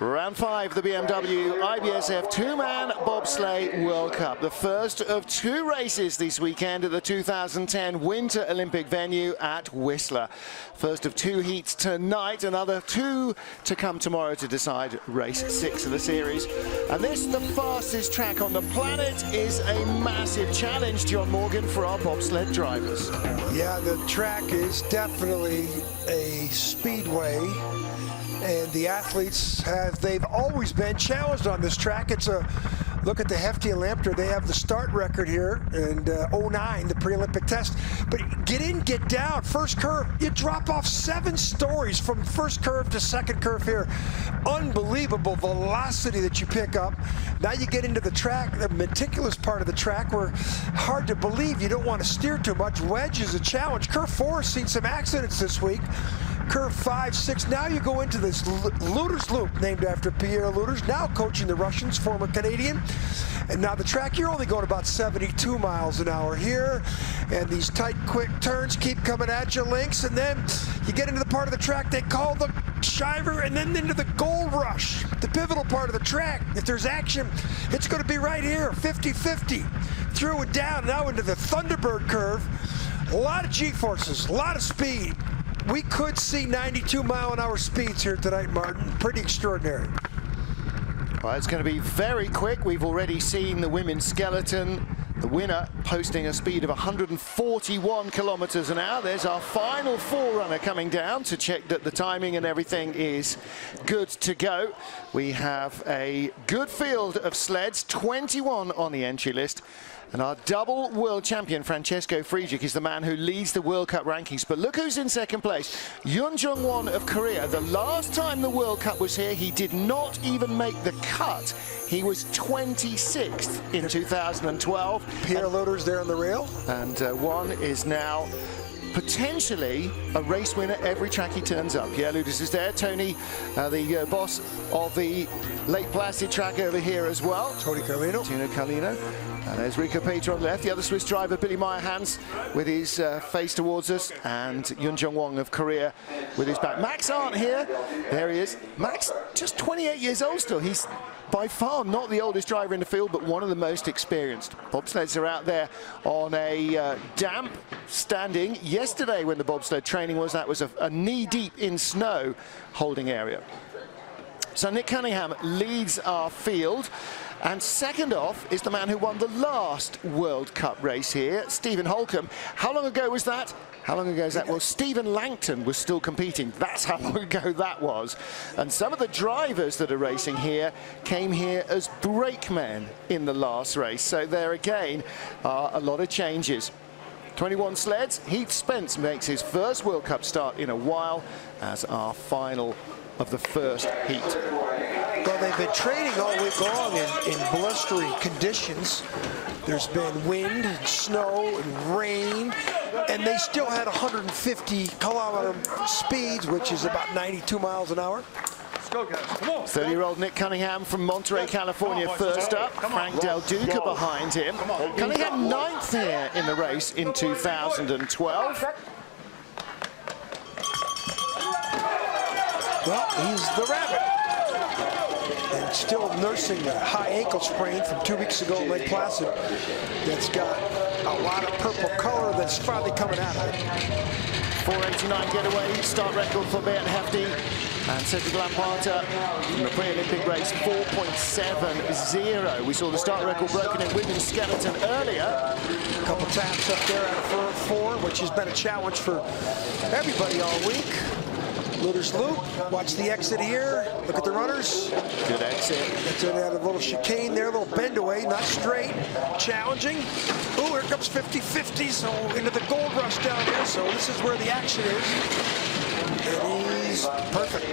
Round 5, the BMW IBSF two-man bobsleigh World Cup. The first of two races this weekend at the 2010 Winter Olympic venue at Whistler. First of two heats tonight, another two to come tomorrow to decide race 6 of the series. And this, the fastest track on the planet, is a massive challenge, John Morgan, for our bobsled drivers. Yeah, the track is definitely a speedway. And the athletes they've always been challenged on this track. It's a look at the hefty and Lampter. They have the start record here in 09, the pre-Olympic test. But get in, get down, first curve. You drop off 7 stories from first curve to second curve here. Unbelievable velocity that you pick up. Now you get into the track, the meticulous part of the track where hard to believe. You don't want to steer too much. Wedge is a challenge. Curve 4 has seen some accidents this week. Curve 5, 6, now you go into this Luder's Loop, named after Pierre Luder's, now coaching the Russians, former Canadian. And now the track, you're only going about 72 miles an hour here. And these tight, quick turns keep coming at you, Lynx. And then you get into the part of the track they call the Shiver, and then into the Gold Rush, the pivotal part of the track. If there's action, it's going to be right here, 50-50. Through and down, now into the Thunderbird curve. A lot of G-forces, a lot of speed. We could see 92-mile-an-hour speeds here tonight, Martin. Pretty extraordinary. Well, it's going to be very quick. We've already seen the women's skeleton, the winner, posting a speed of 141 kilometers an hour. There's our final forerunner coming down to check that the timing and everything is good to go. We have a good field of sleds, 21 on the entry list. And our double world champion, Francesco Friedrich, is the man who leads the World Cup rankings. But look who's in second place. Yoon Jung-won of Korea. The last time the World Cup was here, he did not even make the cut. He was 26th in 2012. Pierre Luder's there on the rail. And Won is now potentially a race winner every track he turns up. Yeah, Ludus is there. Tony, the boss of the Lake Placid track over here as well. Tony Carlino. And there's Rico Peter on the left, the other Swiss driver, Billy Meyerhans, with his face towards us, and Yoon Jung-won of Korea with his back. Max Arndt here. There he is. Max, just 28 years old still. He's by far not the oldest driver in the field, but one of the most experienced. Bobsleds are out there on a damp standing. Yesterday, when the bobsled training was, that was a knee-deep in snow holding area. So Nick Cunningham leads our field. And second off is the man who won the last World Cup race here, Stephen Holcomb. How long ago was that? How long ago is that? Well, Stephen Langton was still competing. That's how long ago that was. And some of the drivers that are racing here came here as brakemen in the last race. So there again are a lot of changes. 21 sleds. Heath Spence makes his first World Cup start in a while as our final of the first heat. Well, they've been training all week long in blustery conditions. There's been wind, and snow, and rain, and they still had 150-kilometer speeds, which is about 92 miles an hour. 30-year-old Nick Cunningham from Monterey, California, first up. Frank Del Duca behind him. Cunningham 9th here in the race in 2012. Well, he's the rabbit. And still nursing a high ankle sprain from 2 weeks ago in Lake Placid. That's got a lot of purple color that's finally coming out of it. 4:89 getaway, start record for Ben Hefty. And Cedric Lamparta from the pre-Olympic race, 4.70. We saw the start record broken in women's skeleton earlier. A couple taps up there out of 4, which has been a challenge for everybody all week. Luder's Loop, watch the exit here. Look at the runners. Good exit. Gets in at a little chicane there, a little bend away, not straight, challenging. Oh, here comes 50-50, so into the Gold Rush down here. So this is where the action is. And he's perfect.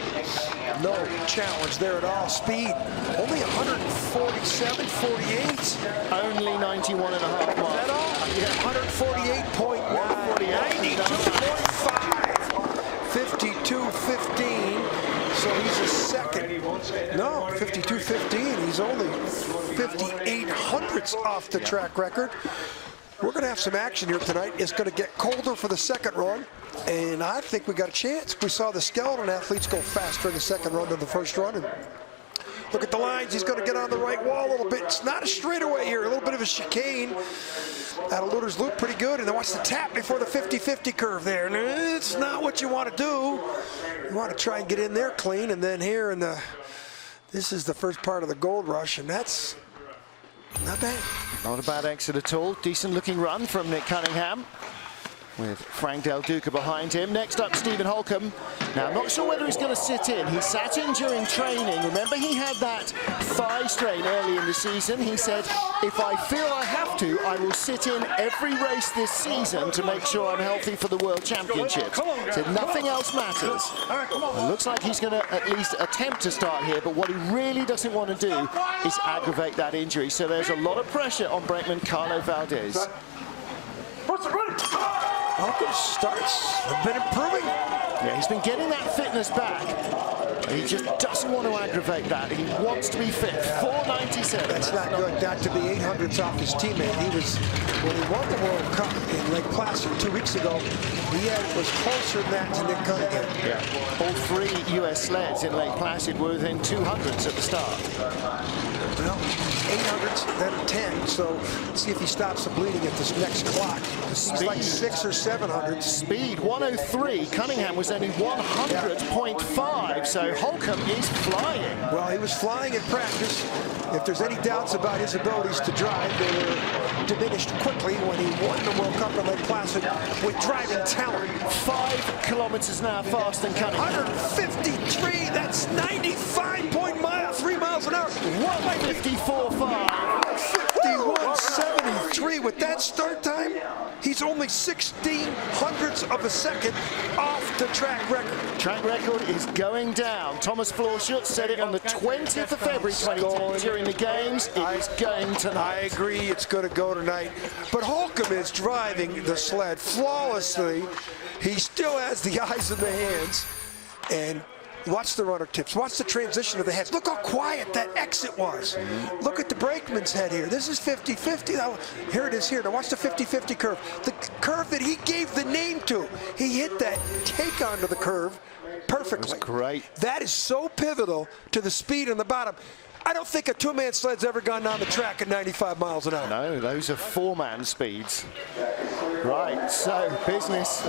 No challenge there at all. Speed, only 147, 48. Only 91.5 miles. Is that all? Yeah, 148.9, 92.5. 52.15, so he's a second. No, 52.15. He's only 58 hundredths off the track record. We're going to have some action here tonight. It's going to get colder for the second run, and I think we got a chance. We saw the skeleton athletes go faster in the second run than the first run, and Look at the lines. He's going to get on the right wall a little bit. It's not a straightaway here. A little bit of a chicane. Out of Luder's Loop, pretty good. And then watch the tap before the 50-50 curve there. And it's not what you want to do. You want to try and get in there clean. And then here in the, this is the first part of the Gold Rush, and that's not bad. Not a bad exit at all. Decent looking run from Nick Cunningham, with Frank Del Duca behind him. Next up, Stephen Holcomb. Now, I'm not sure whether he's going to sit in. He sat in during training. Remember, he had that thigh strain early in the season. He said, if I feel I have to, I will sit in every race this season to make sure I'm healthy for the World Championships. Said nothing else matters. It looks like he's going to at least attempt to start here, but what he really doesn't want to do is aggravate that injury. So there's a lot of pressure on brakeman Carlo Valdez. Holcomb's starts have been improving. Yeah, he's been getting that fitness back. He just doesn't want to aggravate that. He wants to be fit. 497. That's not good. Not to be 800ths off his teammate. He was, when he won the World Cup in Lake Placid 2 weeks ago, was closer than that to Nick Cunningham. Yeah. All 3 U.S. sleds in Lake Placid were within 200ths at the start. Well, 800s, then 10. So let's see if he stops the bleeding at this next clock. He's like 600 or 700. Speed 103. Cunningham was only 100.5. So Holcomb is flying. Well, he was flying in practice. If there's any doubts about his abilities to drive, they were diminished quickly when he won the World Cup in Lake Placid with driving talent. 5 kilometers an hour faster than Cunningham. 153. That's 95.3 miles an hour. 154.5. 51.73 with that start time. He's only 1600ths of a second off the track record. Track record is going down. Thomas Florschutz said it on the 20th of February 2010 during the games. It is going tonight. I agree, it's going to go tonight. But Holcomb is driving the sled flawlessly. He still has the eyes and the hands. And watch the runner tips. Watch the transition of the heads. Look how quiet that exit was. Look at the brakeman's head here. This is 50-50. Here it is here. Now watch the 50-50 curve. The curve that he gave the name to. He hit that take onto the curve perfectly. That's great. That is so pivotal to the speed on the bottom. I don't think a two-man sled's ever gone down the track at 95 miles an hour. No, those are 4-man speeds. Right, so business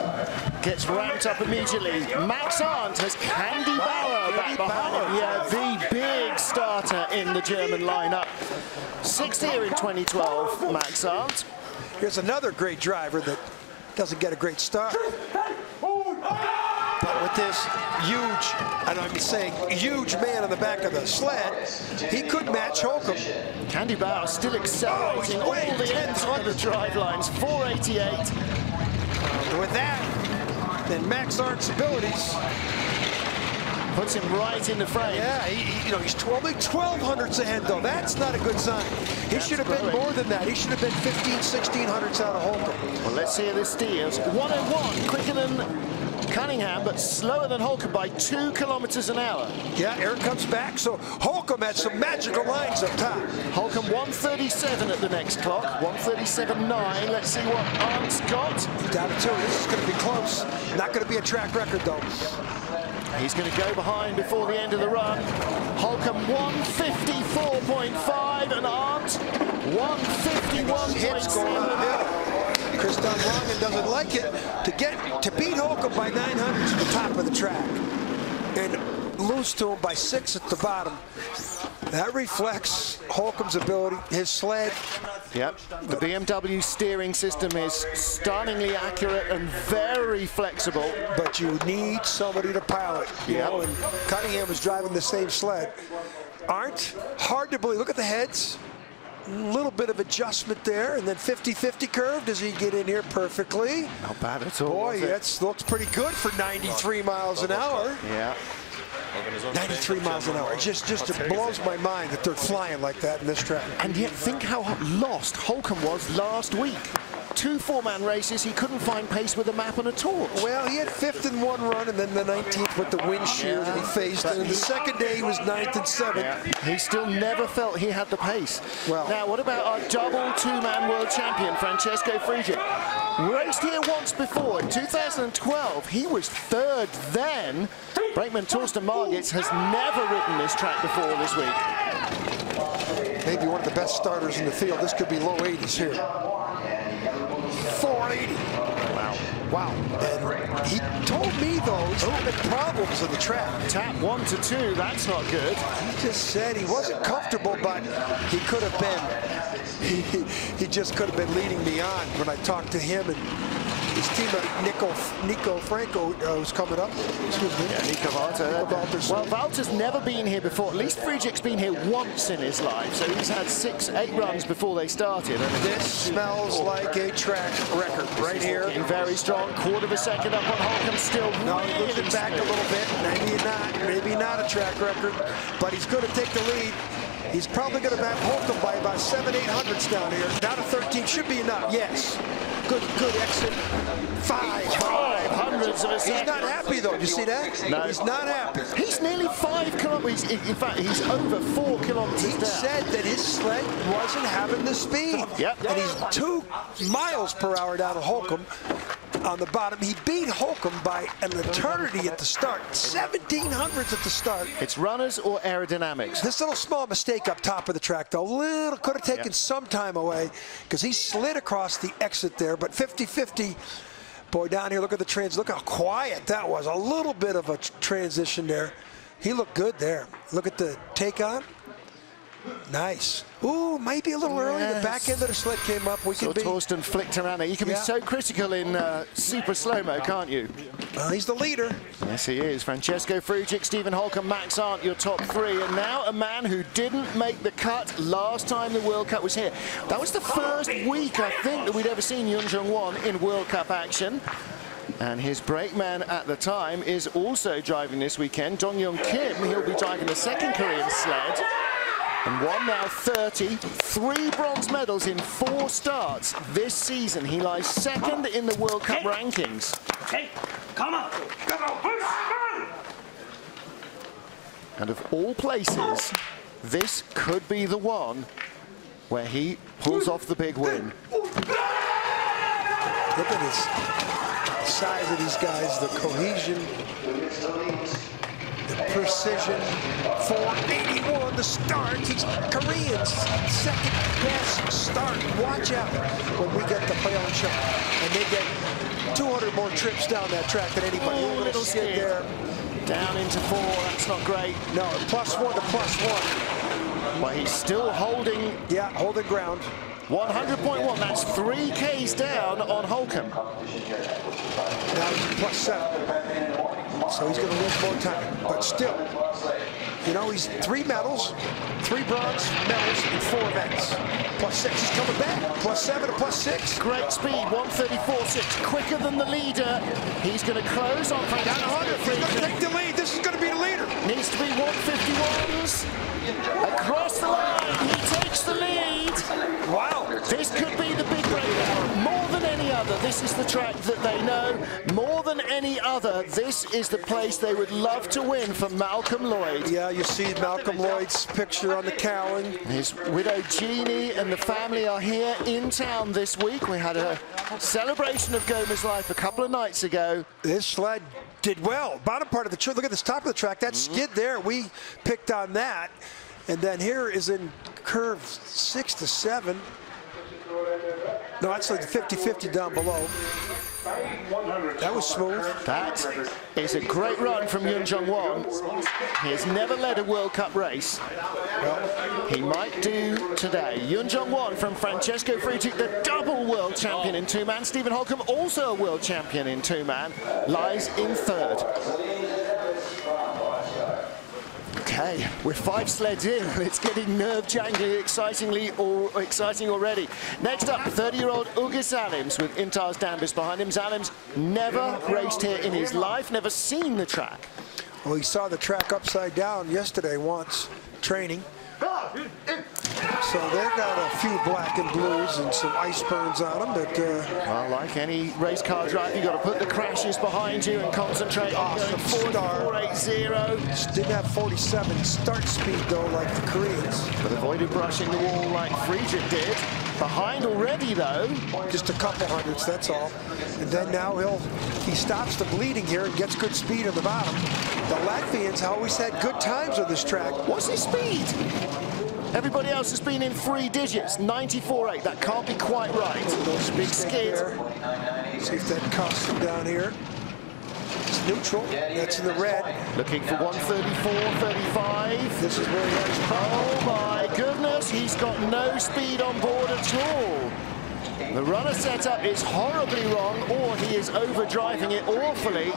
gets ramped up immediately. Max Arndt has Candy Bauer back behind him. Yeah, the big starter in the German lineup. 6th here in 2012, Max Arndt. Here's another great driver that doesn't get a great start. But with this huge, and I'm saying huge man on the back of the sled, he could match Holcomb. Candy Bauer still accelerating all the ends on the drive lines. 488. With that, then Max Arndt's abilities puts him right in the frame. Yeah, he's 1200ths ahead though. That's not a good sign. He should have been more than that. He should have been 1600ths out of Holcomb. Well, let's see how this steers. 101, quicker than Cunningham, but slower than Holcomb by 2 kilometers an hour. Yeah, Eric comes back, so Holcomb had some magical lines up top. Holcomb 137 at the next clock, 137.9. Let's see what Arndt's got. Down to 2. This is going to be close. Not going to be a track record, though. He's going to go behind before the end of the run. Holcomb 154.5 and Arndt 151.7. Going on the hill. Chris Dunlangen doesn't like it. To beat Holcomb by 900 to the top of the track and lose to him by 6 at the bottom. That reflects Holcomb's ability, his sled. Yep, the BMW steering system is stunningly accurate and very flexible. But you need somebody to pilot. You know, and Cunningham was driving the same sled. Arndt, hard to believe. Look at the heads. A little bit of adjustment there, and then 50-50 curve. Does he get in here perfectly? Not bad at all. Boy, that looks pretty good for 93 miles an hour. Yeah. 93 miles an hour. It just blows my mind that they're flying like that in this track. And yet think how lost Holcomb was last week. 2 4-man races, he couldn't find pace with a map and a torch. Well, he had 5th in one run, and then the 19th with the wind shear that he faced. And the second day, he was 9th and 7th. Yeah. He still never felt he had the pace. Well, now, what about our double 2-man world champion, Francesco Frigge? raced here once before. In 2012, he was third then. Brakeman Torsten Margits has never ridden this track before this week. Maybe one of the best starters in the field. This could be low 80s here. 480. Wow. And he told me, though, he's having problems on the track. Tap 1 to 2, that's not good. He just said he wasn't comfortable, but he could have been. He just could have been leading me on when I talked to him and his teammate Nico Franco was coming up. Excuse me. Yeah, Nico Walter. Well, Walter's never been here before. At least Friedrich's been here once in his life, so he's had 8 runs before they started. And this smells like a track record right here. Looking very strong. Quarter of a second up on Holcomb, still He loses back a little bit. Maybe not a track record, but he's going to take the lead. He's probably going to back Holcomb by about 700-800 down here. Down to 13 should be enough. Yes. Good exit. 500s of a second. He's not happy, though. Did you see that? No. He's not happy. He's nearly 5 kilometers. In fact, he's over 4 kilometers down. He said that his sled wasn't having the speed. Yep. And he's 2 miles per hour down to Holcomb. On the bottom, he beat Holcomb by an eternity at the start. 1700s at the start. It's runners or aerodynamics. This little small mistake up top of the track, though, could have taken some time away because he slid across the exit there. But 50-50, boy, down here, look at the look how quiet that was. A little bit of a transition there. He looked good there. Look at the take on. Nice. Ooh, maybe a little early. The back end of the sled came up. Torsten flicked around there. You can be so critical in super slow-mo, can't you? Well, he's the leader. Yes, he is. Francesco Friedrich, Stephen Holcomb, Max Arndt, your top 3. And now a man who didn't make the cut last time the World Cup was here. That was the first week, I think, that we'd ever seen Yun Jung Won in World Cup action. And his brakeman at the time is also driving this weekend. Dong Young Kim, he'll be driving the second Korean sled. And won now 30, 3 bronze medals in 4 starts this season. He lies second in the World Cup rankings. Hey, come on. And of all places, this could be the one where he pulls off the big win. Look at this size of these guys, the cohesion, the precision. 481 the start. He's Korean's second best start. Watch out when we get the Pyeong shot. And they get 200 more trips down that track than anybody. Oh, little skid there. Down into 4. That's not great. No, +1 to +1. But he's still holding. Yeah, holding ground. 100.1. That's 3 Ks down on Holcomb. Now he's +7. So he's going to lose more time. But still, you know, he's 3 medals, 3 bronze medals in 4 events. +6, he's coming back. +7 to +6. Great speed, 134.6, quicker than the leader. He's going to close on Frank. Down 100, he's going to take the lead. This is going to be the leader. Needs to be 151s. Across the line, he takes the lead. Wow. This could be the big breakdown. More than any other, this is the track that they know. More than any other, this is the place they would love to win for Malcolm Lloyd. Yeah, you see Malcolm Lloyd's picture on the cowling. His widow Jeannie and the family are here in town this week. We had a celebration of Gomer's life a couple of nights ago. This sled did well. Bottom part of the track, look at this top of the track. That skid there, we picked on that. And then here is in curve 6 to 7. No, that's like the 50-50 down below. That was smooth. That is a great run from Yun Jung Won. He has never led a World Cup race. Well, he might do today. Yun Jung Won from Francesco Friedrich, the double world champion in 2-man. Stephen Holcomb, also a world champion in 2-man, lies in 3rd. Okay, we're 5 sleds in. It's getting nerve-jangling, exciting already. Next up, 30-year-old Uge Salims with Intar's Dambis behind him. Salims never raced here in his life, never seen the track. Well, he saw the track upside down yesterday once, training. So they've got a few black and blues and some ice burns on them. But well, like any race car drive, you've got to put the crashes behind you and concentrate on going forward. 480. Didn't have 47 start speed though, like the Koreans. But avoided brushing the wall like Friedrich did. Behind already, though. Just a couple hundredths, that's all. And then now he stops the bleeding here and gets good speed on the bottom. The Latvians always had good times on this track. What's his speed? Everybody else has been in 3 digits, 94.8. That can't be quite right. Big skid. See if that costs him down here. It's neutral. That's in the red. Looking for 134.35. This is where he has problems. Oh my goodness, he's got no speed on board at all. The runner setup is horribly wrong, or he is overdriving it awfully.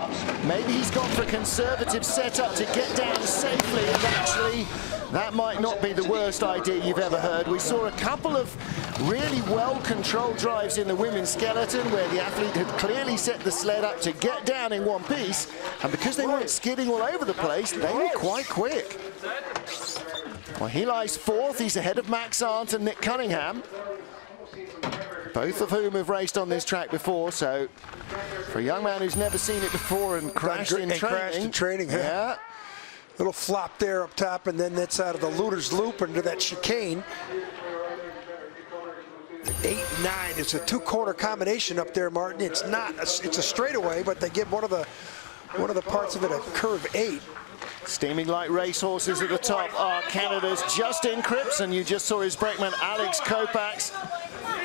Maybe he's gone for a conservative setup to get down safely, and actually that might not be the worst idea you've ever heard. We saw a couple of really well-controlled drives in the women's skeleton where the athlete had clearly set the sled up to get down in one piece, and because they weren't skidding all over the place, they were quite quick. Well, he lies 4th. He's ahead of Max Arndt and Nick Cunningham, both of whom have raced on this track before. So for a young man who's never seen it before and crashed in training, yeah. Little flop there up top, and then that's out of the Leader's Loop into that chicane. 8 and 9. It's a 2-corner combination up there, Martin. It's not. It's a straightaway, but they give one of the parts of it a curve 8. Steaming like racehorses at the top are Canada's Justin Cripps, and you just saw his brakeman Alex Kopax.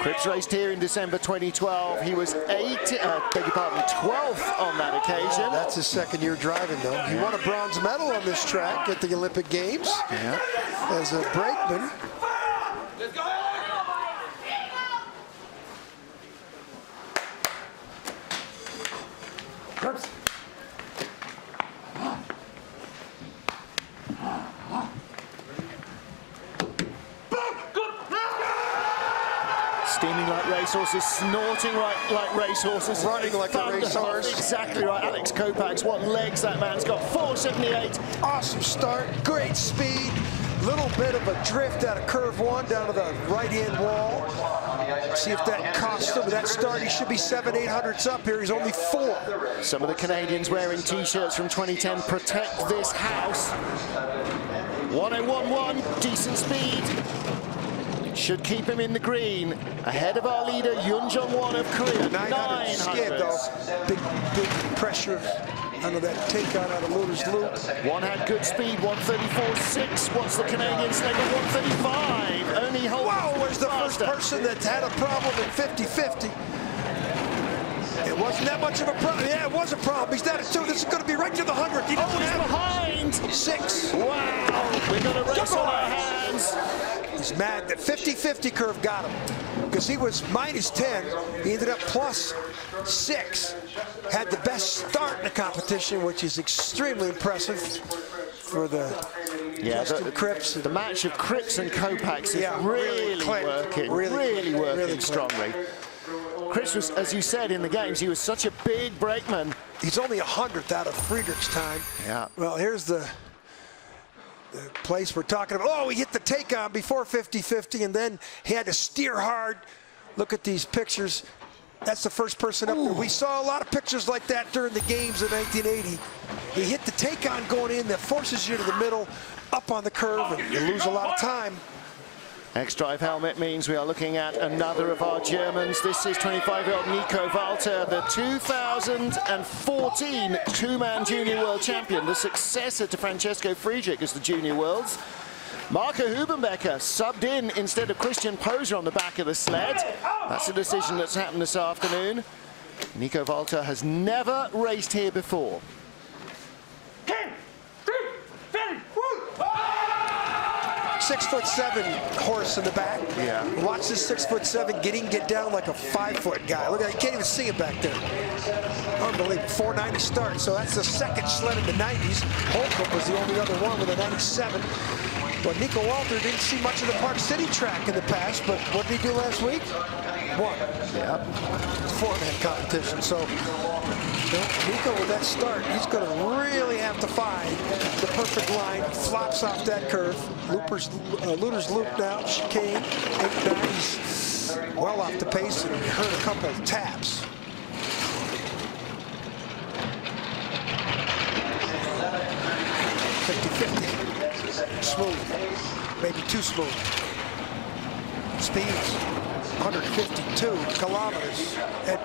Cripps raced here in December 2012. He was 12th on that occasion. That's his 2nd year driving, though. He won a bronze medal on this track at the Olympic Games as a brakeman. Cripps. Steaming like racehorses, snorting like racehorses, running like a racehorse. Exactly right. Alex Kopax, what legs that man's got. 478. Awesome start, great speed. Little bit of a drift out of curve 1 down to the right-hand wall. See if that costs him. That start, he should be 700-800s up here. He's only 4. Some of the Canadians wearing T-shirts from 2010 protect this house. 1011, decent speed. Should keep him in the green. Ahead of our leader, Yoon Jong-won of Korea. 900 skid, though. Big pressure under that takeout out of Leader's Loop. One had good speed, 134.6. What's the Canadian sled at 135? Only hold. Whoa, where's the first person that's had a problem in 50-50? It wasn't that much of a problem. Yeah, it was a problem. He's down at 2. This is going to be right to the 100th. He doesn't have behind. 6. Wow, we're going to race on our hands. He's mad that 50-50 curve got him because he was -10. He ended up +6. Had the best start in the competition, which is extremely impressive for the Justin Cripps. The match of Cripps and Kopax is really working strongly. Cripps was, as you said in the games, he was such a big brakeman. He's only 100th out of Friedrich's time. Yeah. Well, here's the place we're talking about. Oh, he hit the take-on before 50-50, and then he had to steer hard. Look at these pictures. That's the first person up there. We saw a lot of pictures like that during the games in 1980. He hit the take-on going in that forces you to the middle, up on the curve, and you lose a lot of time. X-Drive helmet means we are looking at another of our Germans. This is 25-year-old Nico Walter, the 2014 two-man junior world champion, the successor to Francesco Friedrich as the junior worlds. Marco Hubenbecker subbed in instead of Christian Poser on the back of the sled. That's a decision that's happened this afternoon. Nico Walter has never raced here before. 6'7" horse in the back. Yeah. Watch this 6'7" get down like a 5-foot guy. Look at that, you can't even see him back there. Unbelievable. 490 start. So that's the 2nd sled in the 90s. Holcomb was the only other one with a 97. But Nico Walter didn't see much of the Park City track in the past, but what did he do last week? Won. Yeah. 4-man competition. So Nico with that start, he's going to really have to find the perfect line. Flops off that curve. Leader's Loop now. Chicane. 8-9. He's well off the pace and hurt a couple of taps. Smooth, maybe too smooth. speeds, 152 kilometers. And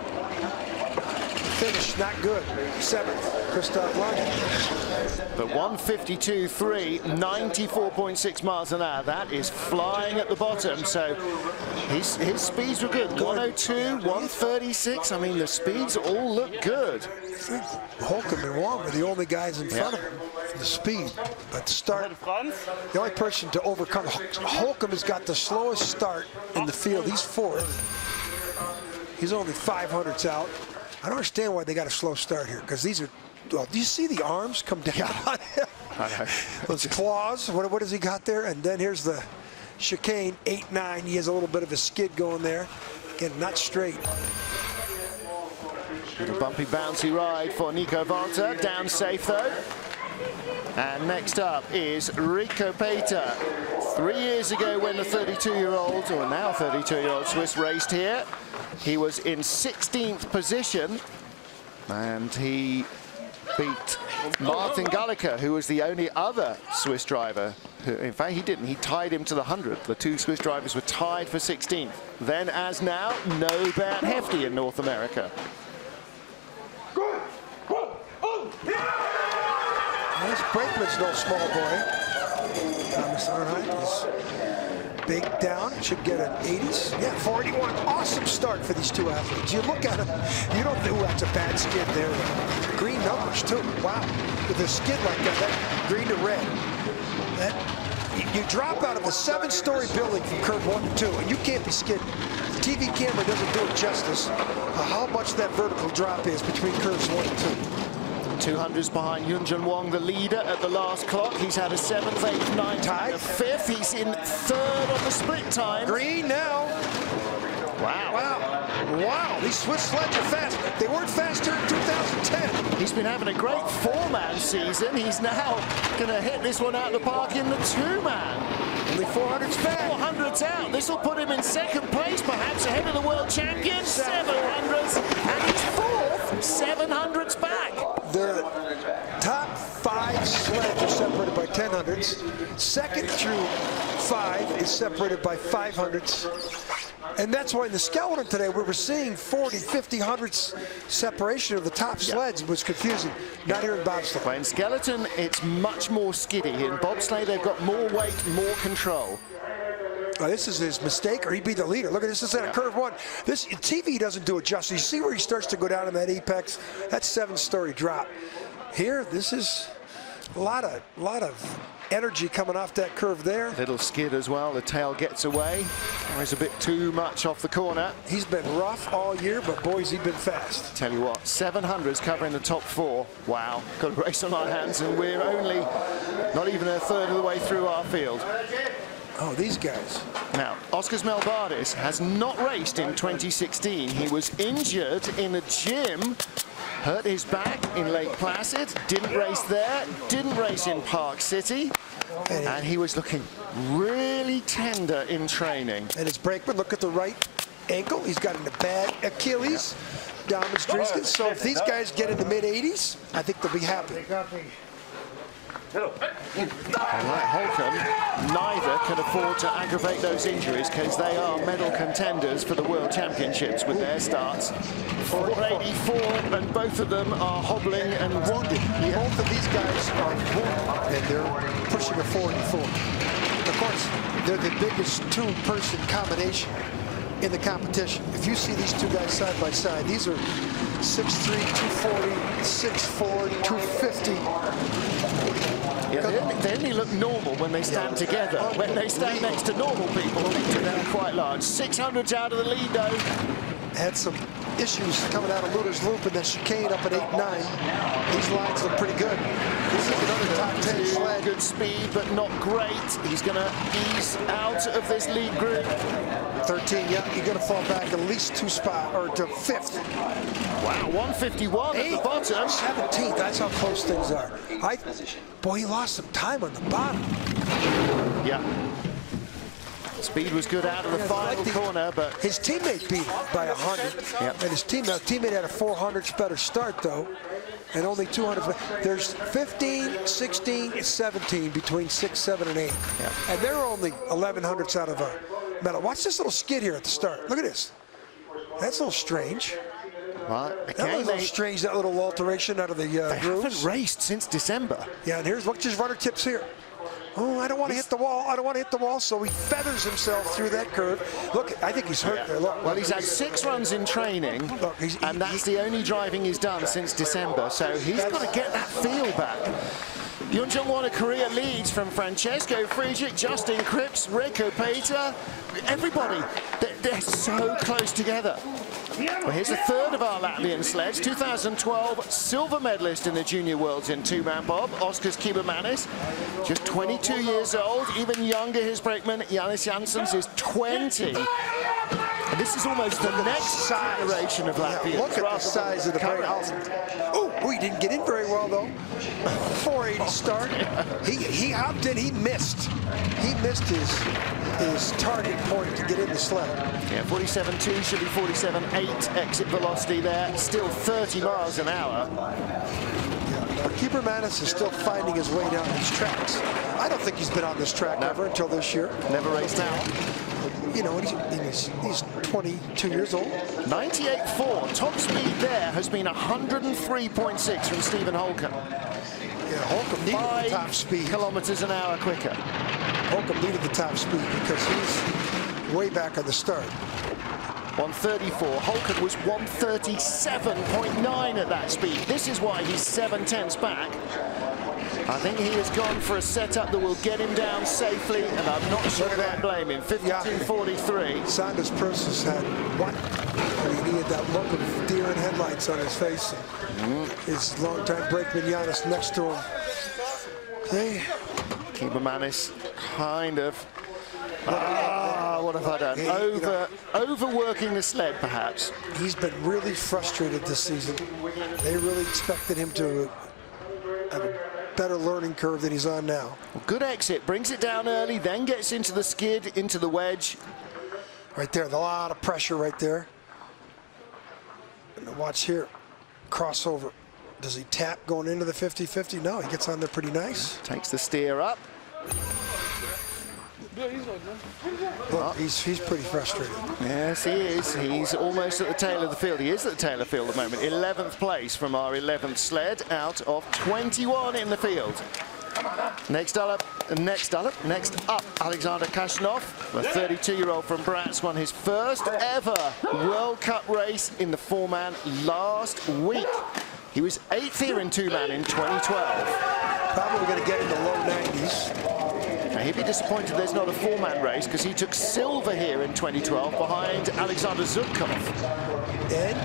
finish not good. 7th, Christoph Lange. But 152.3, 94.6 miles an hour. That is flying at the bottom. So his speeds were good. 102, 136. I mean, the speeds all look good. Holcomb and Wong are the only guys in front of him. The speed, but the start, the only person to overcome. Holcomb has got the slowest start in the field. He's 4th. He's only 500ths out. I don't understand why they got a slow start here, because these are, well, do you see the arms come down on him? Those claws, what has he got there? And then here's the chicane, 8-9. He has a little bit of a skid going there. Again, not straight. A bumpy, bouncy ride for Nico Walter. Down safe, though. And next up is Rico Peter. 3 years ago when the 32-year-old, or now 32-year-old Swiss raced here, he was in 16th position, and he beat Martin Galliker, who was the only other Swiss driver. Who, in fact, he didn't. He tied him to the 100th. The 2 Swiss drivers were tied for 16th. Then, as now, no Bernd Hefty in North America. This Brakeman's no small boy. Thomas Arnott is big down, should get an 80s. Yeah, 41. Awesome start for these two athletes. You look at them, you don't think, oh, that's a bad skid there. Green numbers, too. Wow. With a skid like that green to red. You drop out of a 7-story building from curve 1 to 2, and you can't be skidding. The TV camera doesn't do it justice how much that vertical drop is between curves 1 and 2. 200s behind Yunjun Wong, the leader at the last clock. He's had a 7th, 8th, 9th, Tied. and a 5th. He's in 3rd on the split time. Green now. Wow. Wow. Wow. These Swiss sleds are fast. They weren't fast here in 2010. He's been having a great 4-man season. He's now going to hit this one out of the park in the 2-man. Only 400s back. 400s out. This will put him in 2nd place, perhaps ahead of the world champion. 700s, and he's 4th. 700s back. The top 5 sleds are separated by 1000s. 2nd through 5 is separated by 500s. And that's why in the skeleton today, we were seeing 40, 50 hundredths separation of the top sleds. Was confusing. Not here in bobsleigh. But in skeleton, it's much more skiddy. In bobsleigh, they've got more weight, more control. This is his mistake, or he'd be the leader. Look at this. This is at a curve 1. This TV doesn't do it justice. You see where he starts to go down in that apex? That's 7-story drop. Here, this is a lot of energy coming off that curve there. Little skid as well. The tail gets away. Oh, he's a bit too much off the corner. He's been rough all year, but boys, he's been fast. Tell you what, 700s covering the top 4. Wow, got a race on our hands, and we're only not even a third of the way through our field. Oh, these guys. Now, Oskars Melbardis has not raced in 2016. He was injured in the gym, hurt his back in Lake Placid, didn't race there, didn't race in Park City, and he was looking really tender in training. And his brakeman, look at the right ankle. He's got a bad Achilles, Dalmas Driskin. So if these guys get in the mid-80s, I think they'll be happy. And like Holcomb, neither can afford to aggravate those injuries because they are medal contenders for the World Championships with their starts. 484, and both of them are hobbling and wounded. Both of these guys are wounded, and they're pushing a 484. Of course, they're the biggest 2-person combination in the competition. If you see these 2 guys side by side, these are 6'3", 240, 6'4", 250. Yeah, they only look normal when they stand together. When they stand next to normal people, they're quite large. 600s out of the lead, though. Had some issues coming out of Luder's Loop and then chicane up at 8-9. These lines look pretty good. This is another top 10 sled. Good speed, but not great. He's going to ease out of this lead group. 13, yeah, you're going to fall back at least 2 spots, or to 5th. Wow, 151 at the bottom. 17th, that's how close things are. Boy, he lost some time on the bottom. Yeah. Speed was good out of the final corner, but his teammate beat him by 100. Yep. And his teammate had a 400s better start, though, and only 200. There's 15, 16, 17 between 6, 7, and 8. Yep. And they're only 1100s out of a medal. Watch this little skid here at the start. Look at this. That's a little strange. Well, That again, was a little strange, that little alteration out of the they grooves. haven't raced since December. Yeah, and here's, look, just rudder tips here. Oh, I don't want to hit the wall. I don't want to hit the wall. So he feathers himself through that curve. Look, I think he's hurt there. Look. Well, he's had 6 runs in training, and that's the only driving he's done since December. So he's got to get that feel back. Yun Jung-won of Korea leads from Francesco Friedrich, Justin Cripps, Rico Pater. Everybody, they're so close together. Well, here's the third of our Latvian sleds, 2012 silver medalist in the Junior Worlds in two-man bob, Oskars Kibamanis, just 22 years old, even younger his brakeman, Jānis Jansons, is 20. And this is almost the next generation of Latvians. Yeah, look at the size of the brake. Oh, he didn't get in very well, though. 480 start. He hopped in, he missed. He missed his target point to get in the sled. Yeah, 47.2 should be 47.8 exit velocity there. Still 30 miles an hour. Yeah, Kibamanis is still finding his way down these tracks. I don't think he's been on this track ever until this year. Never raced out. You know, he's 22 years old. 98.4. Top speed there has been 103.6 from Stephen Holcomb. Yeah, Holcomb needed the top speed. 5 kilometers an hour quicker. Holcomb needed the top speed because he's way back on the start. 134. Holcomb was 137.9 at that speed. This is why he's 7/10ths back. I think he has gone for a setup that will get him down safely, and I'm not sure I blame him. 52.43. Sanders Persis had what? He had that look of deer in headlights on his face. His longtime brakeman Jānis next to him. Okay. Kibamanis kind of. What have I done? Overworking the sled, perhaps. He's been really frustrated this season. They really expected him to have a better learning curve than he's on now. Well, good exit, brings it down early, then gets into the skid, into the wedge. Right there, a lot of pressure right there. And watch here, crossover. Does he tap going into the 50-50? No, he gets on there pretty nice. Takes the steer up. Look, he's pretty frustrated. Yes, he is. He's almost at the tail of the field. He is at the tail of the field at the moment. 11th place from our 11th sled out of 21 in the field. Next up, Alexander Kashnov, a 32-year-old from Bratsk, won his first ever World Cup race in the 4-man last week. He was 8th here in 2-man in 2012. Probably going to get in the low 90s. Now, he'd be disappointed there's not a 4-man race because he took silver here in 2012 behind Alexander Zubkov. And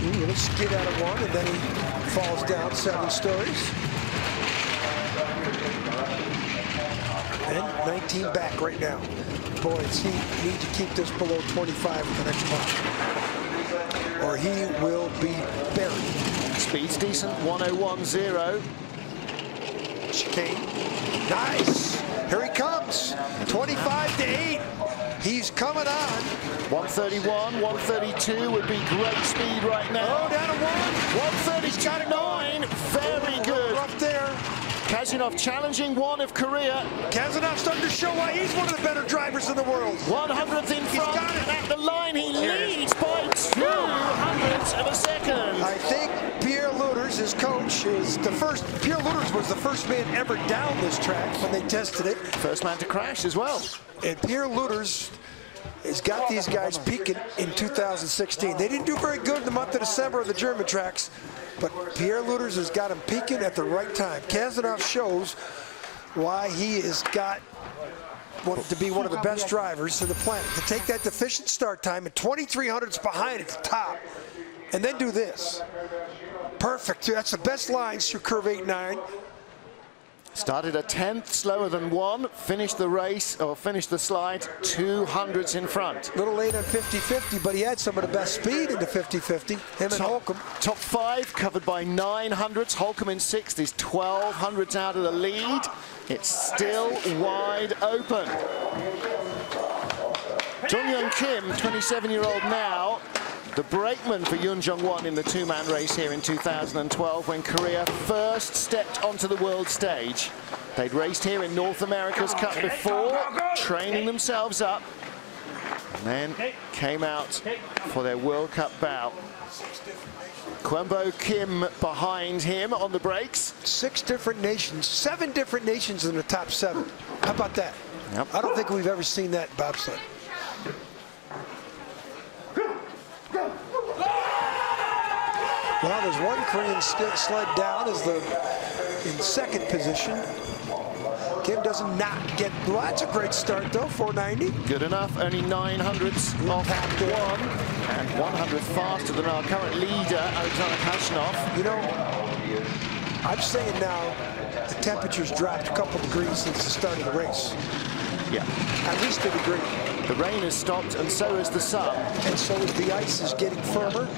a little skid out of one, and then he falls down 7 stories. And 19 back right now. Boys, he needs to keep this below 25 for the next month, or he will be buried. Speed's decent, 101.0. Chicane. Nice. Here he comes. 25-8. He's coming on. 131, 132 would be great speed right now. Oh, down to 1. 132.9. Very good. Up there. Kazanov challenging one of Korea. Kazanov's starting to show why he's one of the better drivers in the world. 100th in front, and at the line he leads by 200ths of a second. I think Pierre Lueders, his coach, is the first. Pierre Lueders was the first man ever down this track when they tested it. First man to crash as well. And Pierre Lueders has got these guys peaking in 2016. They didn't do very good in the month of December of the German tracks, but Pierre Lueders has got them peaking at the right time. Kazanov shows why he has got to be one of the best drivers in the planet. To take that deficient start time and 2,300s behind at the top, and then do this. Perfect. That's the best lines through curve 8-9. Started a 10th slower than 1, finished the race, or finished the slide 200ths in front. A little late on 50-50, but he had some of the best speed in the 50-50, him and Holcomb. Top 5 covered by 900ths. Holcomb in 6th is 1200ths out of the lead. It's still wide open. Jong-Young Kim, 27-year-old now, the brakeman for Yun Jung-won in the 2-man race here in 2012 when Korea first stepped onto the world stage. They'd raced here in North America's Cup before, training themselves up, and then came out for their World Cup bout. Kwembo Kim behind him on the brakes. 6 different nations, 7 different nations in the top 7. How about that? Yep. I don't think we've ever seen that in bobsled. Well, there's one Korean sled down as in second position. Kim does not get, well, that's a great start though, 490. Good enough, only 900ths off one, and 100 faster than our current leader, Alexander Kashinov. You know, I'm saying now, the temperature's dropped a couple degrees since the start of the race. Yeah. At least a degree. The rain has stopped, and so has the sun. And so is the ice is getting firmer.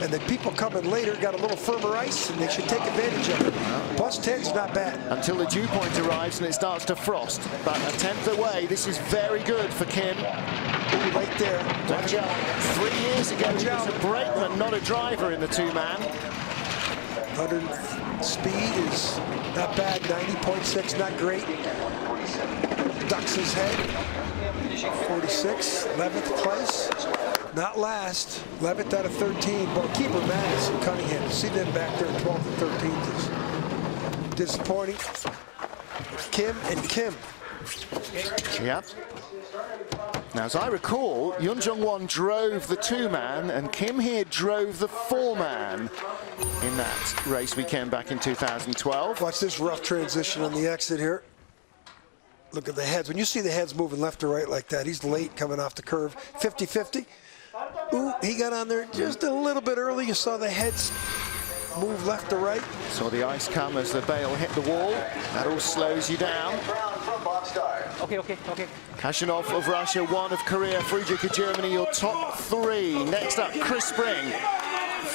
And the people coming later got a little firmer ice, and they should take advantage of it. Plus 10's not bad. Until the dew point arrives and it starts to frost. But a tenth away, this is very good for Kim. Ooh, right there. Watch out. 3 years ago, he was a brakeman, not a driver in the two-man. 100 speed is not bad. 90.6, not great. Ducks his head. 46, 11th place. Not last. 11th out of 13. But keeper Madison Cunningham. See them back there in 12th and 13th is disappointing. Kim and Kim. Yep. Now, as I recall, Yun Jung-won drove the two-man, and Kim here drove the four-man in that race weekend back in 2012. Watch this rough transition on the exit here. Look at the heads. When you see the heads moving left to right like that, he's late coming off the curve. 50-50. Ooh, he got on there just a little bit early. You saw the heads move left to right. Saw the ice come as the bale hit the wall. That all slows you down. Okay. Kashinov of Russia, one of Korea, Friedrich of Germany, your top 3. Next up, Chris Spring.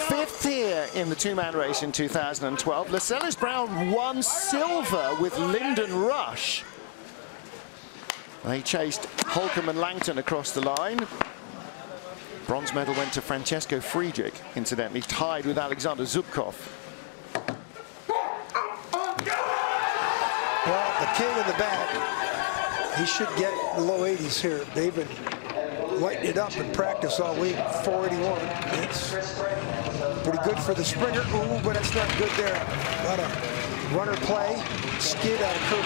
5th here in the two-man race in 2012. Lascelles Brown won silver with Lyndon Rush. They chased Holcomb and Langton across the line. Bronze medal went to Francesco Friedrich, incidentally, tied with Alexander Zubkov. Well, the king in the back, he should get the low 80s here. They've been lighting it up in practice all week. 481. It's pretty good for the Springer. Ooh, but it's not good there. A lot of runner play. Skid out of curve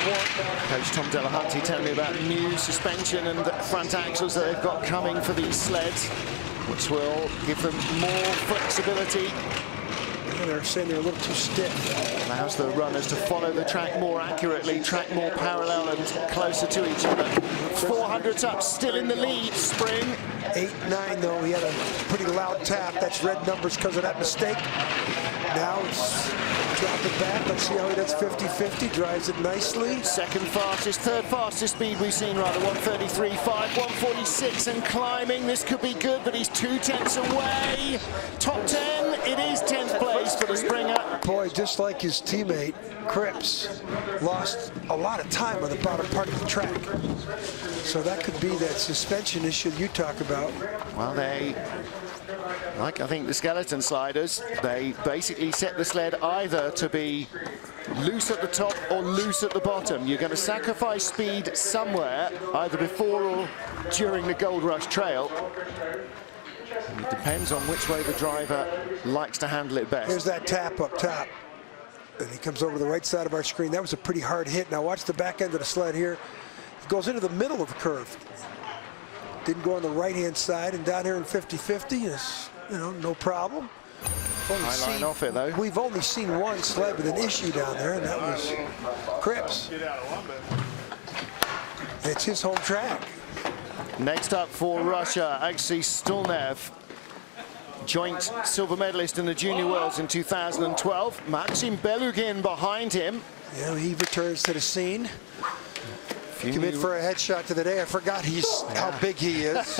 1. Coach Tom Delahunty telling me about new suspension and front axles that they've got coming for these sleds, which will give them more flexibility. They're saying they're a little too stiff. Allows the runners to follow the track more accurately, track more parallel and closer to each other. 400's up, still in the lead, Spring. 8-9 though, he had a pretty loud tap. That's red numbers because of that mistake. Now it's dropping back. Let's see how he does 50-50, drives it nicely. Second fastest, third fastest speed we've seen, rather, 133.5, 146 and climbing. This could be good, but he's 2 tenths away. Top 10, it is 10th place for the Springer. Boy, just like his teammate, Cripps, lost a lot of time on the bottom part of the track. So that could be that suspension issue you talk about. Well, they, like I think the skeleton sliders, they basically set the sled either to be loose at the top or loose at the bottom. You're going to sacrifice speed somewhere, either before or during the Gold Rush Trail. And it depends on which way the driver likes to handle it best. Here's that tap up top. And he comes over to the right side of our screen. That was a pretty hard hit. Now watch the back end of the sled here. He goes into the middle of the curve. Didn't go on the right-hand side, and down here in 50-50 is, you know, no problem. High line off it, though. We've only seen one sled with an issue down there, and that was Cripps. It's his home track. Next up for Russia, Alexei Stulnev, joint silver medalist in the Junior Worlds in 2012. Maxim Belugin behind him. Yeah, he returns to the scene. Commit for a headshot to the day. I forgot how big he is.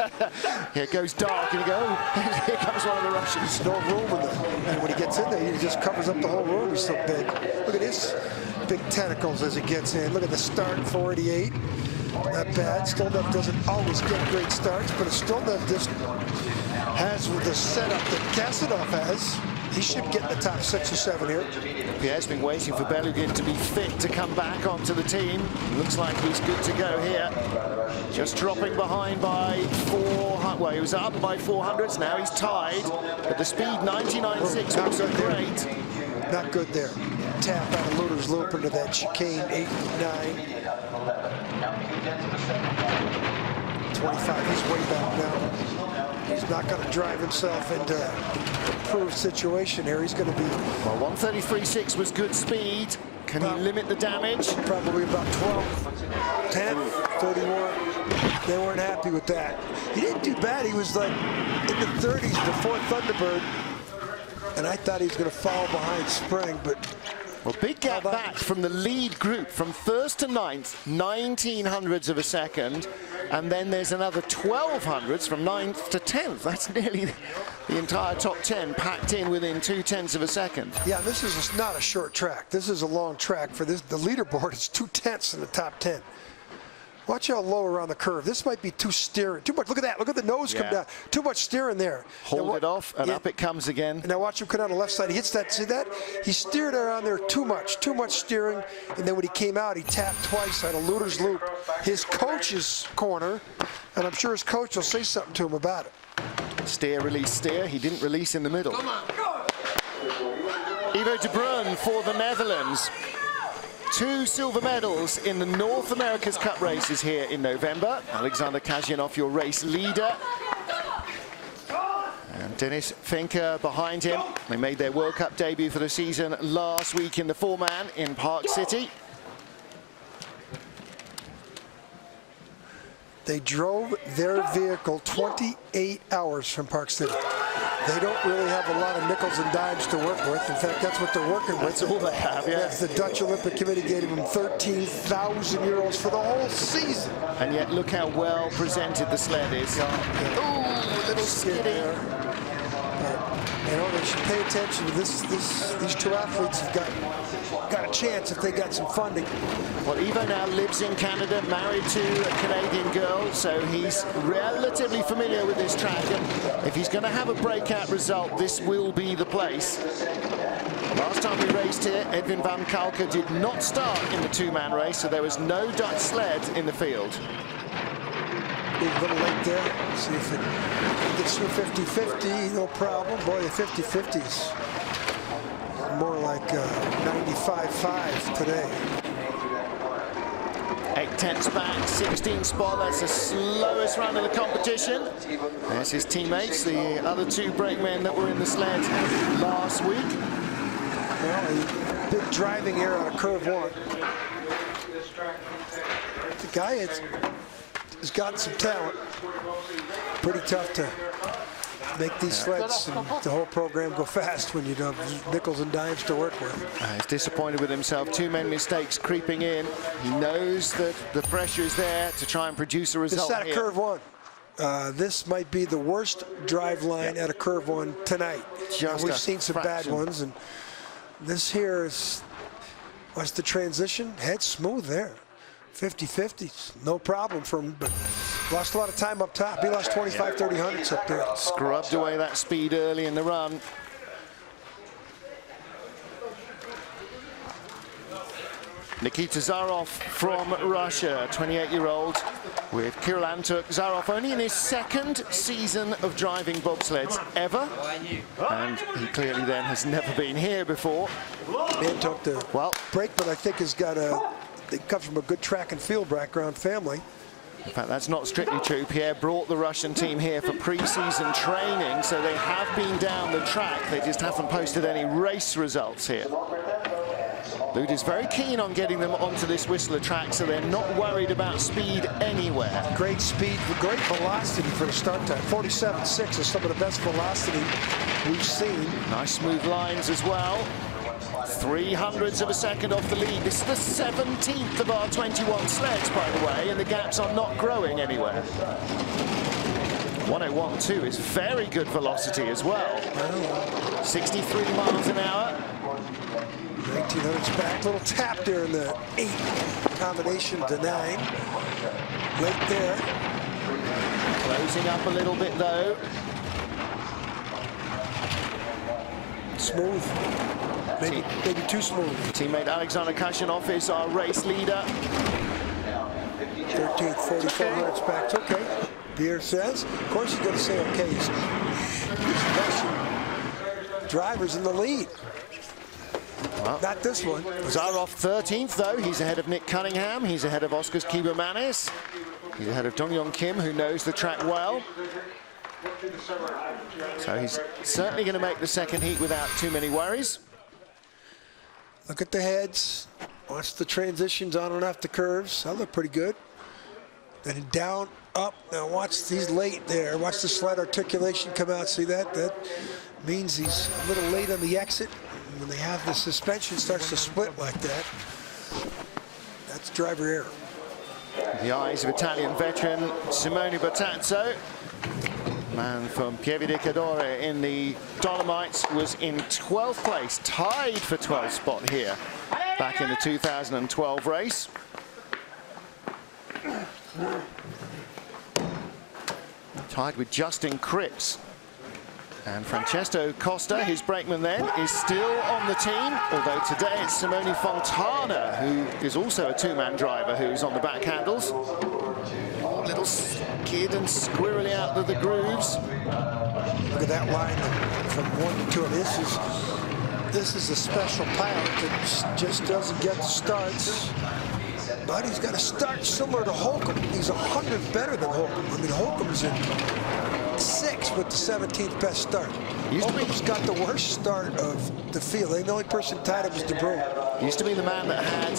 Here it goes dark, and you go, here comes one of the Russians. There's no room in there. And when he gets in there, he just covers up the whole room. He's so big. Look at his big tentacles as he gets in. Look at the start, 488. Not bad. Stulnev doesn't always get great starts, but Stulnev just has with the setup that Kashinov has. He should get in the top 6 or 7 here. Pierre's been waiting for Belugin to be fit to come back onto the team. Looks like he's good to go here. Just dropping behind by 400. Well, he was up by 400s. Now he's tied. But the speed 99.6 wasn't great. Not good there. Tap out of Luder's loop into that chicane 8, 9. 25. He's way back now. He's not going to drive himself into an improved situation here. He's going to be... Well, 133.6 was good speed. Can he limit the damage? Probably about 12, 10, 31. They weren't happy with that. He didn't do bad. He was like in the 30s before Thunderbird. And I thought he was going to fall behind Spring, but... Well, big gap back from the lead group, from 1st to 9th, 1900ths of a second. And then there's another 1200ths from 9th to 10th. That's nearly the entire top 10 packed in within 0.2 of a second. Yeah, this is not a short track. This is a long track. For this, the leaderboard is 0.2 in the top 10. Watch how low around the curve. This might be too steering. Too much. Look at that. Look at the nose come down. Too much steering there. Hold it off, and up it comes again. And now watch him come down the left side. He hits that. See that? He steered around there too much steering. And then when he came out, he tapped twice out of Luder's loop. His coach's corner, and I'm sure his coach will say something to him about it. Steer, release, steer. He didn't release in the middle. Ivo de Bruin for the Netherlands. 2 silver medals in the North America's Cup races here in November. Alexander Kazyanov, your race leader. And Dennis Finke behind him. They made their World Cup debut for the season last week in the 4-man in Park City. They drove their vehicle 28 hours from Park City. They don't really have a lot of nickels and dimes to work with. In fact, that's what they're working with. That's all they have, yeah. That's the Dutch Olympic Committee gave them 13,000 euros for the whole season. And yet, look how well presented the sled is. Ooh, a little skid there. You know, they should pay attention to this. These 2 athletes have got a chance if they got some funding. Well, Ivo now lives in Canada, married to a Canadian girl, so he's relatively familiar with this track. And if he's going to have a breakout result, this will be the place. Last time we raced here, Edwin van Kalker did not start in the 2-man race, so there was no Dutch sled in the field. A little late there. See if it gets through 50-50, no problem. Boy, the 50-50s more like 95-5 today. 8/10 back, 16 spot. That's the slowest run of the competition. There's his teammates, the other 2 brakemen that were in the sled last week. Well, a big driving error on a curve 1. The guy has got some talent. Pretty tough to make these sleds and the whole program go fast when you don't have nickels and dimes to work with. He's disappointed with himself. 2 main mistakes creeping in. He knows that the pressure is there to try and produce a result. This is at a curve 1. This might be the worst drive line at a curve 1 tonight. We've seen some bad ones, and this here is, what's the transition? Head smooth there. 50-50s, no problem for him, but lost a lot of time up top. He lost 25, 30 hundredths up there. Scrubbed away that speed early in the run. Nikita Zarov from Russia, 28-year-old, with Kirill Antuk. Zarov only in his 2nd season of driving bobsleds ever, and he clearly then has never been here before. Antuk, the brakeman, I think, has got a... They come from a good track and field background family. In fact, that's not strictly true. Pierre brought the Russian team here for pre-season training, so they have been down the track. They just haven't posted any race results here. Lud is very keen on getting them onto this Whistler track, so they're not worried about speed anywhere. Great speed, great velocity for the start time. 47.6 is some of the best velocity we've seen. Nice smooth lines as well. 300ths of a second off the lead. This is the 17th of our 21 sleds, by the way, and the gaps are not growing anywhere. 101.2 is very good velocity as well. 63 miles an hour. 1900s back, little tap there in the 8 combination to 9. Late there. Closing up a little bit though. Smooth. Maybe too smooth. Teammate Alexander Kashanov is our race leader. 13th, 4,400 specs. Okay. Pierre says. Of course, he's going to say okay. He's Russian drivers in the lead. Well, not this one. Zarov 13th, though. He's ahead of Nick Cunningham. He's ahead of Oskar Kibermanis. He's ahead of Dong-Yong Kim, who knows the track well. So he's certainly going to make the second heat without too many worries. Look at the heads. Watch the transitions on and off the curves. That look pretty good. Then down, up. Now watch these late there. Watch the slide articulation come out. See that? That means he's a little late on the exit. When they have the suspension starts to split like that, that's driver error. The eyes of Italian veteran Simone Bertazzo. Man from Pieve di Cadore in the Dolomites was in 12th place, tied for 12th spot here back in the 2012 race. Tied with Justin Cripps. And Francesco Costa, his brakeman then, is still on the team, although today it's Simone Fontana, who is also a two-man driver, who's on the back handles. A little skid and squirrely out of the grooves. Look at that line from 1 to 2. This is a special pilot that just doesn't get the starts. But he's got a start similar to Holcomb. He's 100 better than Holcomb. I mean, Holcomb's in 6th with the 17th best start. Holcomb's got the worst start of the field. The only person tied him was De Bruyne. Used to be the man that had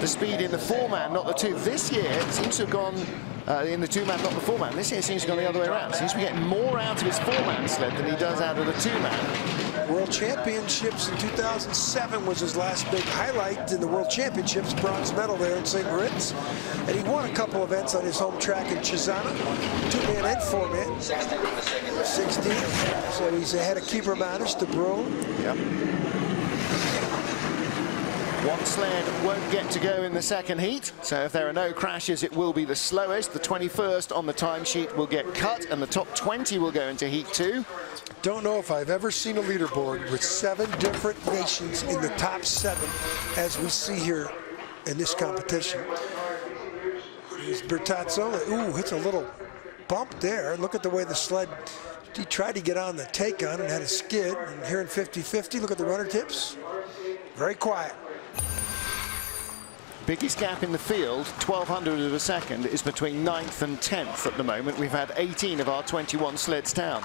the speed in the 4-man, not the 2. This year, it seems to have gone in the 2-man, not the 4-man. This year it seems to have gone the other way around. Seems to be getting more out of his 4-man sled than he does out of the 2-man. World Championships in 2007 was his last big highlight in the World Championships, bronze medal there in St. Moritz. And he won a couple events on his home track in Cesana, 2-man and 4-man. 16th. So he's ahead of Kibermanis, De Bruyne. Yep. One sled won't get to go in the second heat, so if there are no crashes, it will be the slowest. The 21st on the timesheet will get cut, and the top 20 will go into heat 2. Don't know if I've ever seen a leaderboard with 7 different nations in the top 7, as we see here in this competition. Here's Bertazzo. Ooh, hits a little bump there. Look at the way the sled, he tried to get on the take-on and had a skid. And here in 50-50, look at the runner tips. Very quiet. Biggest gap in the field, 1/1200 of a second, is between 9th and 10th at the moment. We've had 18 of our 21 sleds down.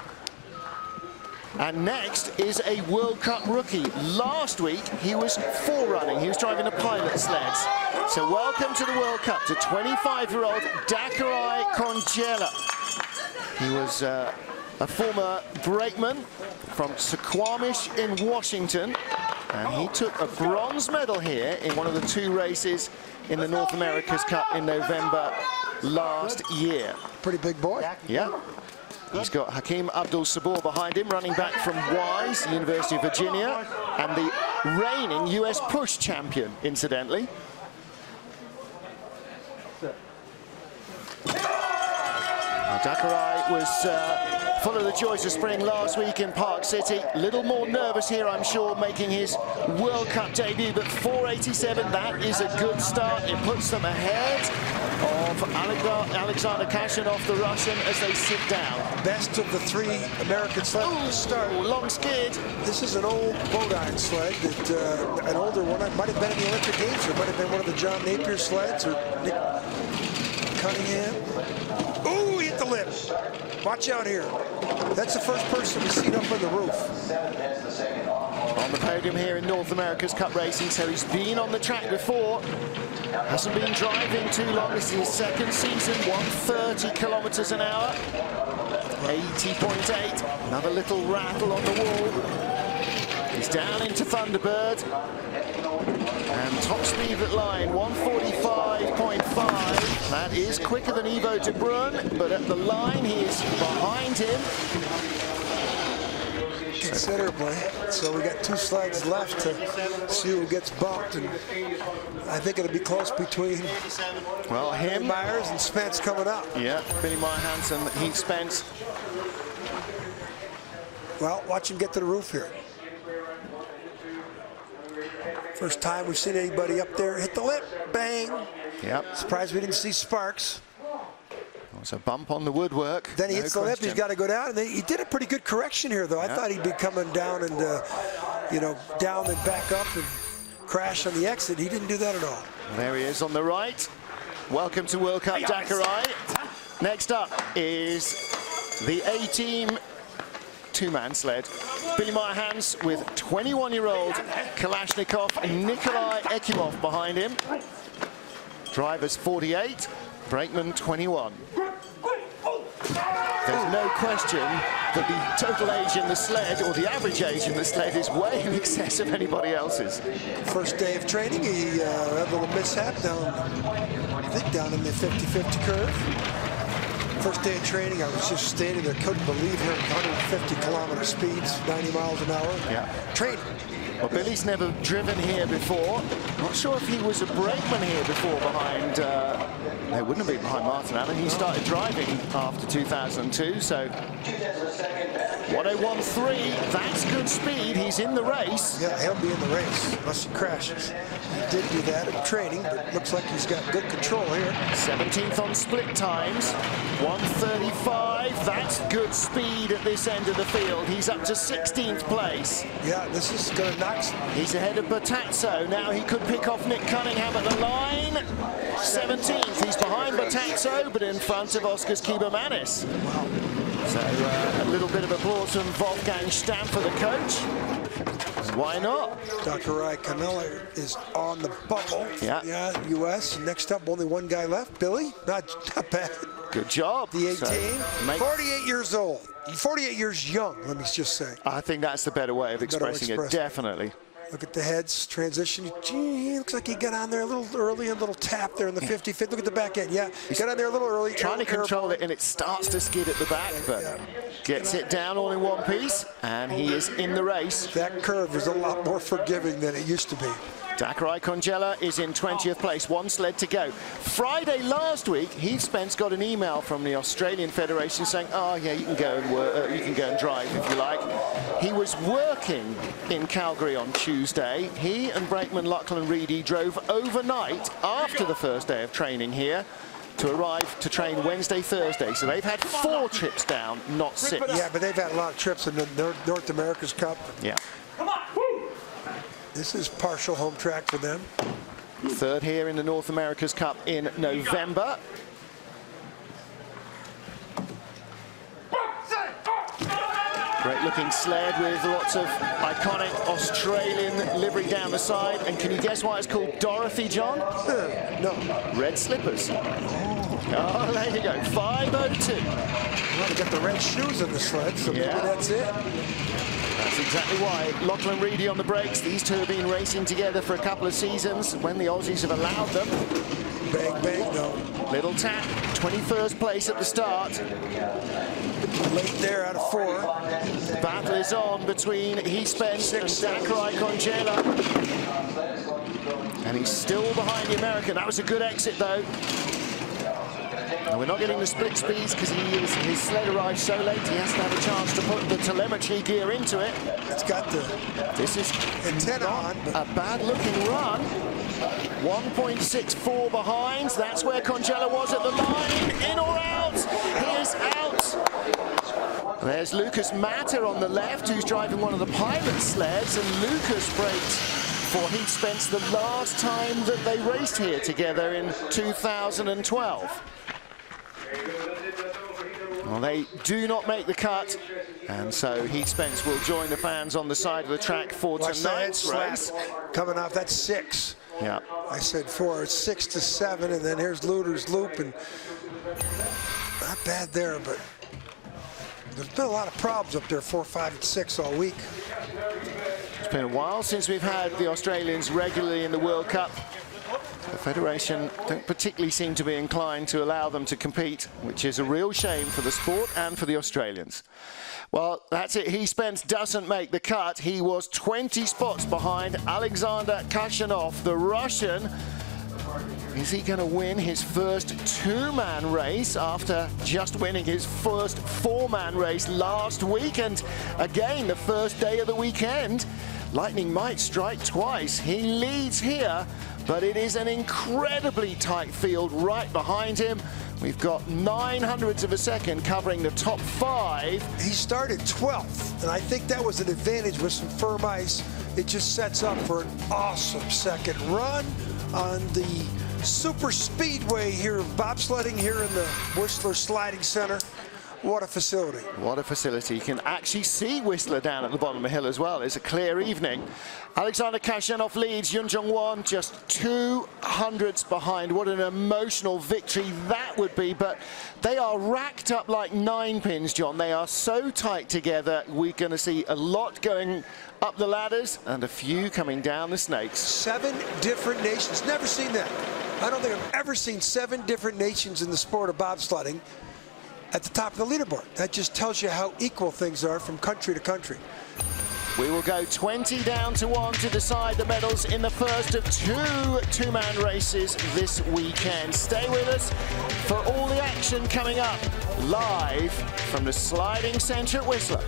And next is a World Cup rookie. Last week, he was forerunning. He was driving a pilot sleds. So welcome to the World Cup to 25-year-old Dakarai Congela. He was a former brakeman from Suquamish in Washington. And he took a bronze medal here in one of the 2 races in the North America's Cup in November last year. Pretty big boy. Yeah. He's got Hakeem Abdul-Sabor behind him, running back from Wise, University of Virginia, and the reigning US push champion, incidentally. Dakarai was full of the joys of spring last week in Park City. A little more nervous here, I'm sure, making his World Cup debut, but 487, that is a good start. It puts them ahead of Alexander Kashanov, the Russian, as they sit down. Best of the 3 American sleds start. Long skid. This is an old boat iron sled, that an older one. It might have been in the Olympic Games, or it might have been one of the John Napier sleds, or Nick Cunningham. Ooh, he hit the lip. Watch out here. That's the first person we've seen up on the roof. On the podium here in North America's Cup racing, so he's been on the track before. Hasn't been driving too long. This is his 2nd season, 130 kilometers an hour. 80.8. Another little rattle on the wall. He's down into Thunderbird. And top speed at line, 145.5. That is quicker than Ivo De Bruyne, but at the line he is behind him. Considerably. So we got 2 slides left to see who gets bumped, and I think it'll be close between him, Myers and Spence coming up. Yeah, Billy Meyer Hansen, Heath Spence. Well, watch him get to the roof here. First time we've seen anybody up there hit the lip. Bang. Yep. Surprised we didn't see sparks. It's a bump on the woodwork. Then he hits the lip, he's got to go down. And he did a pretty good correction here, though. I thought he'd be coming down and, you know, down and back up and crash on the exit. He didn't do that at all. There he is on the right. Welcome to World Cup Dakari. Next up is the A-team two-man sled. Billy Meyerhans with 21-year-old Kalashnikov and Nikolai Ekimov behind him. Drivers 48, brakeman 21. There's no question that the total age in the sled, or the average age in the sled, is way in excess of anybody else's. First day of training, he had a little mishap down, I think down in the 50-50 curve. First day of training, I was just standing there, couldn't believe hearing 150-kilometer speeds, 90 miles an hour. Yeah. Training. Well, Billy's never driven here before. Not sure if he was a brakeman here before behind, it wouldn't have been behind Martin Allen. He started driving after 2002, so 1:01.3, that's good speed. He's in the race. Yeah, he'll be in the race unless he crashes. He did do that in training, but looks like he's got good control here. 17th on split times, 1:35. That's good speed at this end of the field. He's up to 16th place. Yeah, this is going to knock. He's ahead of Bertazzo. Now he could pick off Nick Cunningham at the line. 17th. He's behind Bertazzo, but in front of Oskars Kibermanis. So a little bit of applause from Wolfgang Stamm for the coach. Why not? Dakari Canella is on the bubble. Yeah. Yeah, U.S. Next up, only one guy left. Billy, not bad. Good job. The 18, so 48 years old. 48 years young, let me just say. I think that's the better way of expressing it, definitely. Look at the heads, transition. Gee, looks like he got on there a little early, a little tap there in the 50-50. Look at the back end. Yeah, he got on there a little early. Trying to control it, and it starts to skid at the back, but gets it down all in one piece, and he is in the race. That curve is a lot more forgiving than it used to be. Dakari Congela is in 20th place, one sled to go. Friday last week, Heath Spence got an email from the Australian Federation saying, oh yeah, you can go and work, you can go and drive if you like. He was working in Calgary on Tuesday. He and brakeman Lachlan Reedy drove overnight after the first day of training here to arrive to train Wednesday, Thursday. So they've had 4 trips down, not 6. Yeah, but they've had a lot of trips in the North America's Cup. Yeah. This is partial home track for them. Third here in the North America's Cup in November. Great looking sled with lots of iconic Australian livery down the side. And can you guess why it's called Dorothy, John? No. Red slippers. Oh, there you go, 5:02. Well, they got the red shoes in the sled, so maybe that's it. That's exactly why. Lachlan Reedy on the brakes. These two have been racing together for a couple of seasons when the Aussies have allowed them. Bang, bang, no. Little tap, 21st place at the start. Late there out of 4. Battle is on between Heath Spence and Dakari Congela. And he's still behind the American. That was a good exit, though. And we're not getting the split speeds because his sled arrived so late he has to have a chance to put the telemetry gear into it. It's got the This is antenna on. A bad-looking run. 1.64 behind. That's where Congela was at the line. In or out? He is out. There's Lucas Matter on the left, who's driving one of the pilot sleds, and Lucas braked for Heath Spence the last time that they raced here together in 2012. Well, they do not make the cut, and so Heath Spence will join the fans on the side of the track for tonight's race. Coming off, that's 6. Yeah. I said 4, it's 6 to 7, and then here's Luder's Loop, and not bad there, but there's been a lot of problems up there, 4, 5, and 6 all week. It's been a while since we've had the Australians regularly in the World Cup. The Federation don't particularly seem to be inclined to allow them to compete, which is a real shame for the sport and for the Australians. Well, that's it. Heath Spence doesn't make the cut. He was 20 spots behind Alexander Kashanov, the Russian. Is he going to win his first 2-man race after just winning his first 4-man race last week? And again, the first day of the weekend, lightning might strike twice. He leads here, but it is an incredibly tight field right behind him. We've got 900ths of a second covering the top 5. He started 12th, and I think that was an advantage with some firm ice. It just sets up for an awesome second run on the super speedway here of bobsledding here in the Whistler Sliding Center. What a facility. What a facility. You can actually see Whistler down at the bottom of the hill as well. It's a clear evening. Alexander Kashanov leads. Yun Jung Won just 200ths behind. What an emotional victory that would be. But they are racked up like 9 pins, John. They are so tight together. We're going to see a lot going up the ladders and a few coming down the snakes. 7 different nations. Never seen that. I don't think I've ever seen 7 different nations in the sport of bobsledding at the top of the leaderboard. That just tells you how equal things are from country to country. We will go 20 down to 1 to decide the medals in the first of 2 two-man races this weekend. Stay with us for all the action coming up live from the Sliding Centre at Whistler.